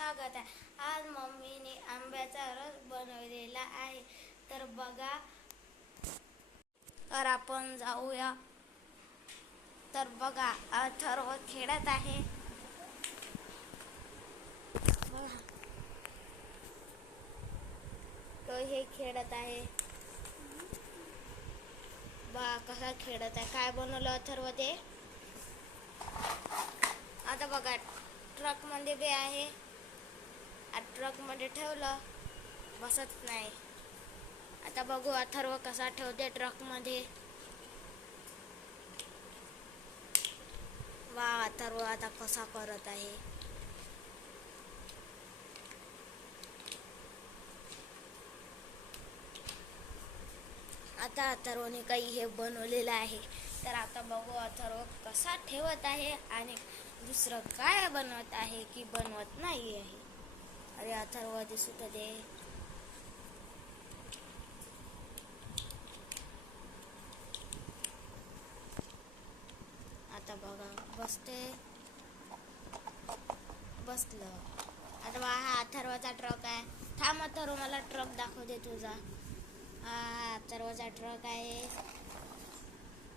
स्वागत आहे. आज मम्मीने आंब्याचा रस बनवलेला आहे. तर बघा, तर आपण जाऊया. तर बघा, अथर्व खेळत आहे. बघा, तो हे खेळत आहे. बघा कसा खेळत आहे. काय बनवलं अथर्व ते. आता बघा, ट्रक मध्ये बी आहे. ट्रक मध्ये ठेवलं, बसत नाही. आता बघू अथर्व कसा ठेवते ट्रक मध्ये. वा, अथर्व आता कसा करत आहे. आता अथर्वने काही हे बनवलेलं आहे. तर आता बघू अथर्व कसा ठेवत आहे आणि दुसरं काय बनवत आहे की बनवत नाही आहे. अरे अथर्व दिसत दे. आता बघा, बसलं. आता बघा, हा अथर्वचा ट्रक आहे. थांब अथर्व, मला ट्रक दाखव दे तुझा. हा अथर्वचा ट्रक आहे.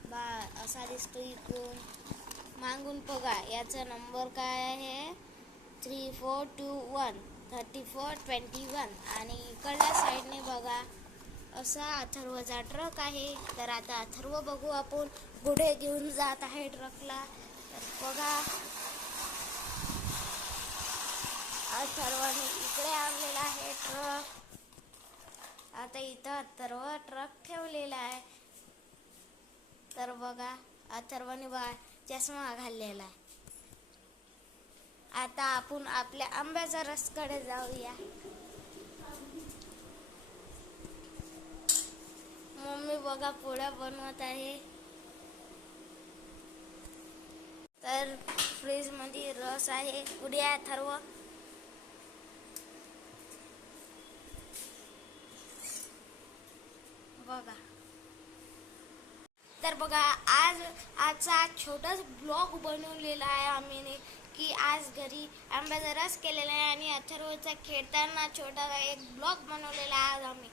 बा असा दिसतो इकडून. मागून बघा, याचा नंबर काय आहे 3421 3421. आणि इकडल्या साईडने बघा, असा अथर्वचा ट्रक आहे. तर आता अथर्व बघू आपण पुढे घेऊन जात आहे ट्रकला. तर बघा, अथर्वने इकडे आणलेला आहे ट्रक. आता इथं अथर्व ट्रक ठेवलेला आहे. तर बघा, अथर्वने चष्मा घाललेला आहे. आता आपण आपल्या आंब्याच्या रसकडे जाऊया. मम्मी बघा पोळ्या बनवत आहे. तर फ्रीज मध्ये रस आहे. कुठे आहे अथर्व. बघा, तर बघा, आजचा छोटाच ब्लॉग बनवलेला आहे आम्ही की आज घरी आंब्याचा रस केलेला आहे आणि अथर्वचा खेळताना छोटा एक ब्लॉग बनवलेला आहे.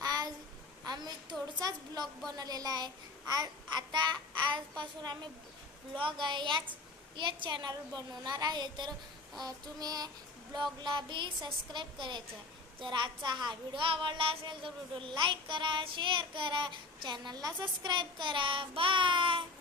आज आम्ही थोडासाच ब्लॉग बनवलेला आहे. आता आजपासून आम्ही ब्लॉग आहे याच चॅनलवर बनवणार आहे. तर तुम्ही ब्लॉगला बी सबस्क्राईब करायचं आहे. जर आजचा हा व्हिडिओ आवडला असेल तर व्हिडिओ लाईक करा, शेअर करा, चॅनलला सबस्क्राईब करा. बाय.